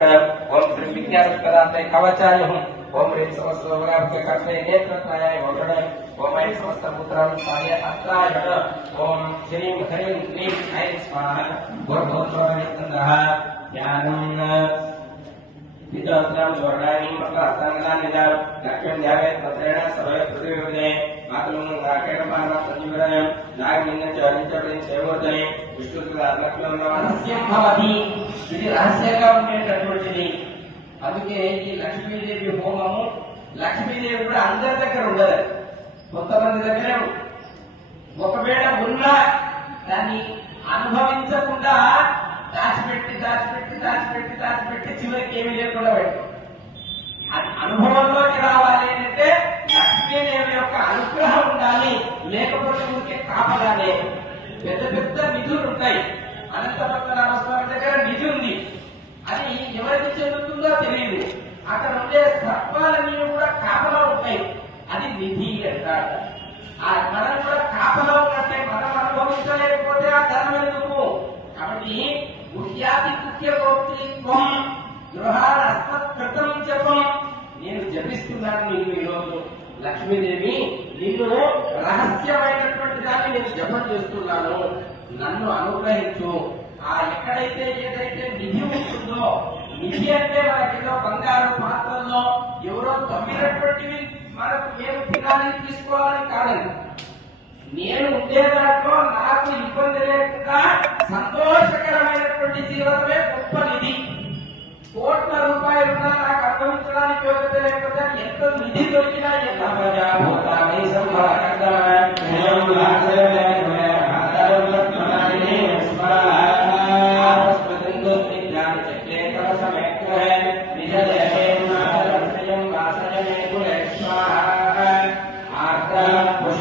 ओम श्री विज्ञान पदार्थ कवचाय ओम ह्रीं समस्तोपगाप्य कर्णे नेत्रत्राय वरुण ओम ऐं समस्तपुत्रं स्वाय अस्त्राय ओम श्रीं ह्रीं क्लीं ऐं स्वाहा गोर्भोत्सवनिस्तः ज्ञानं विद्वात्रां स्वर्णानि मत्र हस्ताङ्गदानि लक्ष्मं ध्यावेत् पत्रेण सर्वे प्रतिविभजे పృథివీపదే మాతృం రాకేణ సంజీవరాయం సంజీవనం నాగమిన్న చారించబడి సేవోదనే విష్ణుకు ఆత్మక్లం రహస్యం భవతి ఇది రహస్యంగా ఉండేటటువంటిది. అందుకే ఈ లక్ష్మీదేవి హోమము లక్ష్మీదేవి కూడా అందరి దగ్గర ఉండదు. కొంతమంది దగ్గరే ఒకవేళ ఉన్నా దాన్ని అనుభవించకుండా దాచిపెట్టి దాచిపెట్టి దాచిపెట్టి దాచిపెట్టి చివరికి ఏమీ లేకుండా పెట్టు అనుభవంలోకి రావాలి అంటే లేకపోతే కాపలాలే. పెద్ద పెద్ద నిధులు ఉంటాయి అనంత పద్మనాభస్వామి దగ్గర నిధి ఉంది అది ఎవరికి చెందుతుందో తెలియదు అక్కడ ఉండే సర్పాల మీద కూడా కాపలా ఉంటాయి. అది నిధి అంటారు. ఆ మనం కూడా కాపలా ఉన్నట్టే మనం అనుభవించలేకపోతే ఆ ధనం ఎందుకు? కాబట్టి గుహ్యాది కృత్య గోప్తిత్వం గృహాలస్మత్కృతం జపం నేను జపిస్తున్నాను నీకు ఈరోజు. లక్ష్మీదేవి నిన్ను రహస్యమైనటువంటి దాన్ని నేను జపం చేస్తున్నాను. నన్ను అనుగ్రహించు. ఆ ఎక్కడైతే ఏదైతే నిధి ఉంటుందో నిధి అంటే మనకేదో బంగారు పాత్రల్లో ఎవరో తమ్మినటువంటివి మనకు మేము తినాలి తీసుకోవాలని కాదండి. నేను ఉండే దాంట్లో నాకు ఇబ్బంది లేకుండా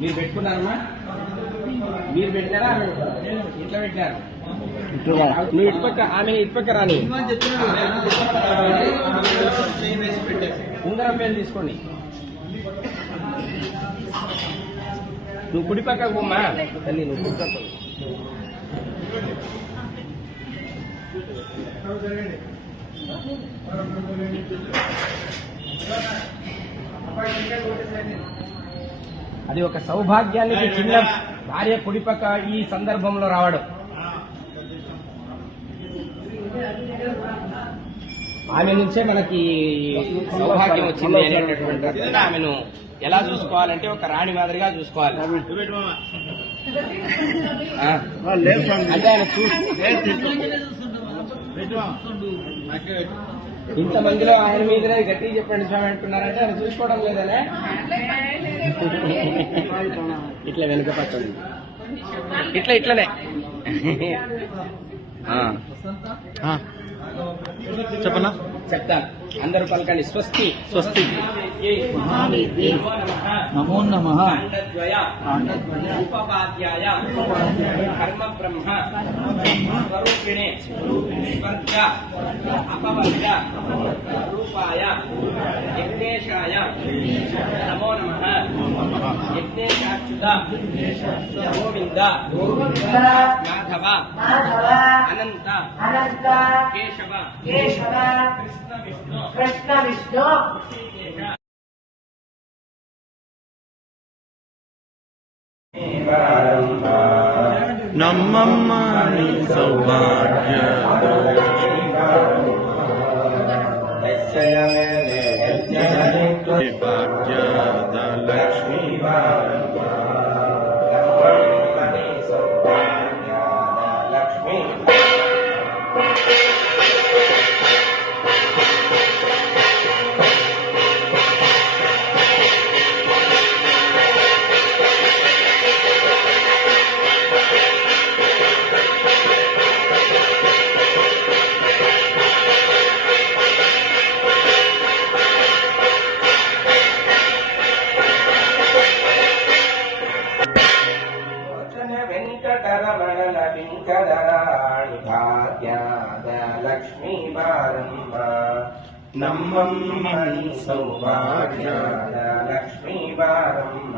మీరు పెట్టుకున్నారమ్మా? మీరు పెట్టారా? ఇట్లా పెట్టారు? నువ్వు ఇటుపక్క ఆమె ఇటుపక్క రాని. ఉంగరం పేరు తీసుకోండి. నువ్వు కుడిపక్క పోమ్మా. తల్లి నువ్వు కుడిపక్క అది ఒక సౌభాగ్యానికి చిన్న భార్య కుడిపక్క ఈ సందర్భంలో రావడం ఆమె నుంచే మనకి సౌభాగ్యం వచ్చింది అనేటటువంటి ఆమెను ఎలా చూసుకోవాలంటే ఒక రాణి మాదిరిగా చూసుకోవాలి ఆ. అంటే ఆయన చూసి ఇంతమందిలో ఆయన మీదనే గట్టిగా చెప్పండి స్వామి అంటున్నారంటే ఆయన చూసుకోవడం లేదనే. ఇట్లా వెనుక పక్కన ఇట్లా ఇట్లనే. చెప్పనా? చెప్తాను అందరూ పలకండి. స్వస్తి. స్వస్తి. నమో నమ. కర్మ బ్రహ్మ స్వరూపిణే. స్వర్గ. అపవర్గ. రూపాయ. యజ్ఞేశాయ. నమో నమ. యజ్ఞేశాచ్యుత. గోవింద. మాధవ. अनन्त कृष्णविष्णु कृष्णविष्णुवां मम निज्य लक्ष्मी वा तस्य प्रतिपाद्यक्ष्मी वा ಲಕ್ಷ್ಮೀವಾರಮ್ಮ ನಮ್ಮಮ್ಮಿ ಸೌಭಾಗ್ಯ ಲಕ್ಷ್ಮೀವಾರಮ್ಮ